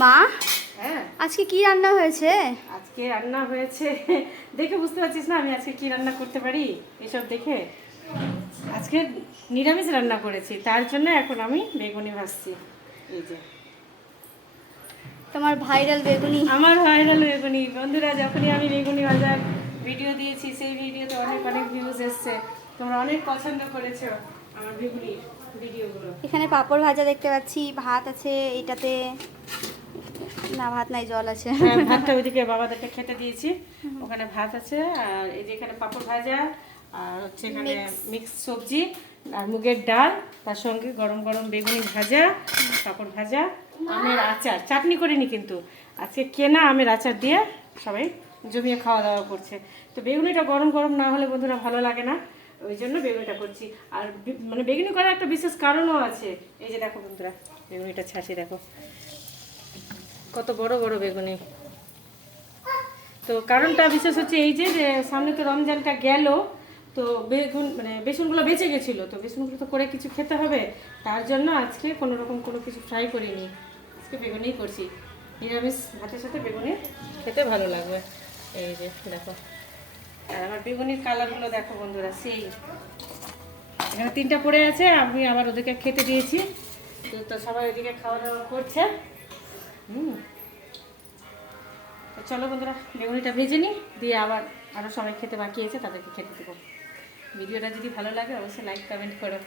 মা, হ্যাঁ আজকে কি রান্না হয়েছে? আজকে রান্না হয়েছে দেখে বুঝতে পারছিস না আমি আজকে কি রান্না করতে পারি? এসব দেখে আজকে নিরামিষ রান্না করেছি, তার জন্য এখন আমি বেগুনি ভাজছি। এই যে তোমার ভাইরাল বেগুনি। আমার ভাইরাল বেগুনি। বন্ধুরা, যখনই আমি বেগুনি ভাজার ভিডিও দিয়েছি সেই ভিডিওতে অনেক অনেক ভিউজ এসছে, তোমরা অনেক পছন্দ করেছো আমার বেগুনির ভিডিওগুলো। এখানে পাঁপড় ভাজা দেখতে পাচ্ছি, ভাত আছে এটাতে। না, ভাত নাই, জল আছে। হ্যাঁ, ভাতটা ওইদিকে বাবাদেরকে খেতে দিয়েছি, ওখানে ভাত আছে। আর এই যে এখানে পাঁপড় ভাজা, আর হচ্ছে এখানে মিক্স সবজি আর মুগের ডাল, তার সঙ্গে গরম গরম বেগুনি ভাজা, পাঁপড় ভাজা, আমের আচার। চাটনি করিনি কিন্তু, আজকে কেনা আমের আচার দিয়ে সবাই জমিয়ে খাওয়া দাওয়া করছে। তো বেগুনিটা গরম গরম না হলে বন্ধুরা ভালো লাগে না, ওই জন্য বেগুনিটা করছি। আর মানে বেগুনি করার একটা বিশেষ কারণও আছে। এই যে দেখো বন্ধুরা, বেগুনিটা ছাঁচি দেখো, কত বড় বড় বেগুনি। তো কারণটা বিশেষ হচ্ছে এই যে যে সামনে তো রমজানটা গেল, তো বেগুন মানে বেসনগুলো বেঁচে গেছিলো, তো বেসনগুলো তো করে কিছু খেতে হবে, তার জন্য আজকে কোনো রকম কোনো কিছু ফ্রাই করিনি, আজকে বেগুনিই করছি। নিরামিষ ভাতের সাথে বেগুনি খেতে ভালো লাগবে। এই যে দেখো, আর আমার বেগুনির কালারগুলো দেখো বন্ধুরা, সেই এখানে 3টা পড়ে আছে, আমি আবার ওদেরকে খেতে দিয়েছি। তো সবাই ওইদিকে খাওয়া দাওয়া করছে। তো চলো বন্ধুরা, বেগুনিটা ভেজে নিই, দিয়ে আবার আরও সবাই খেতে বাকি আছে তাদেরকে খেতে দেবো। ভিডিওটা যদি ভালো লাগে অবশ্যই লাইক কমেন্ট করো।